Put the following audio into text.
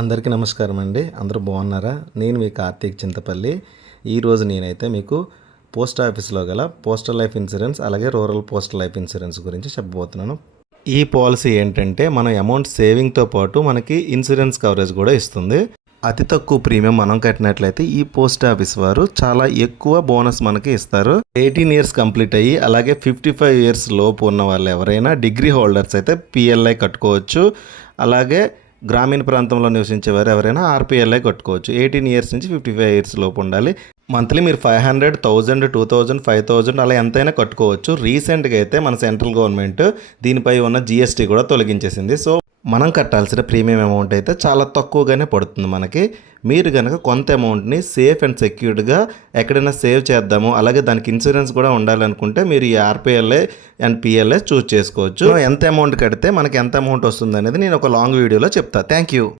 అందరికీ నమస్కారం అండి. అందరూ బాగున్నారా? నేను మీ కార్తీక్ చింతపల్లి. ఈరోజు నేనైతే మీకు పోస్ట్ ఆఫీస్లో గల పోస్టల్ లైఫ్ ఇన్సూరెన్స్ అలాగే రూరల్ పోస్టల్ లైఫ్ ఇన్సూరెన్స్ గురించి చెప్పబోతున్నాను. ఈ పాలసీ ఏంటంటే మన అమౌంట్ సేవింగ్తో పాటు మనకి ఇన్సూరెన్స్ కవరేజ్ కూడా ఇస్తుంది. అతి తక్కువ ప్రీమియం మనం కట్టినట్లయితే ఈ పోస్ట్ ఆఫీస్ వారు చాలా ఎక్కువ బోనస్ మనకి ఇస్తారు. 18 ఇయర్స్ కంప్లీట్ అయ్యి అలాగే 55 ఇయర్స్ లోపు ఉన్న వాళ్ళు ఎవరైనా డిగ్రీ హోల్డర్స్ అయితే పిఎల్ఐ కట్టుకోవచ్చు. అలాగే గ్రామీణ ప్రాంతంలో నివసించేవారు ఎవరైనా ఆర్పిఎల్ఐ కట్టుకోవచ్చు. 18 ఇయర్స్ నుంచి 55 ఇయర్స్ లోపు ఉండాలి. మంత్లీ మీరు 500, 1000, 2000, 5000 అలా ఎంతైనా కట్టుకోవచ్చు. రీసెంట్గా అయితే మన సెంట్రల్ గవర్నమెంట్ దీనిపై ఉన్న జిఎస్టీ కూడా తొలగించేసింది. సో మనం కట్టాల్సిన ప్రీమియం అమౌంట్ అయితే చాలా తక్కువగానే పడుతుంది మనకి. మీరు కనుక కొంత అమౌంట్ని సేఫ్ అండ్ సెక్యూర్డ్గా ఎక్కడైనా సేవ్ చేద్దాము, అలాగే దానికి ఇన్సూరెన్స్ కూడా ఉండాలనుకుంటే మీరు ఈ ఆర్పిఎల్ఐ అండ్ పిఎల్ఐ చూస్ చేసుకోవచ్చు. ఎంత అమౌంట్ కడితే మనకి ఎంత అమౌంట్ వస్తుంది అనేది నేను ఒక లాంగ్ వీడియోలో చెప్తాను. Thank you.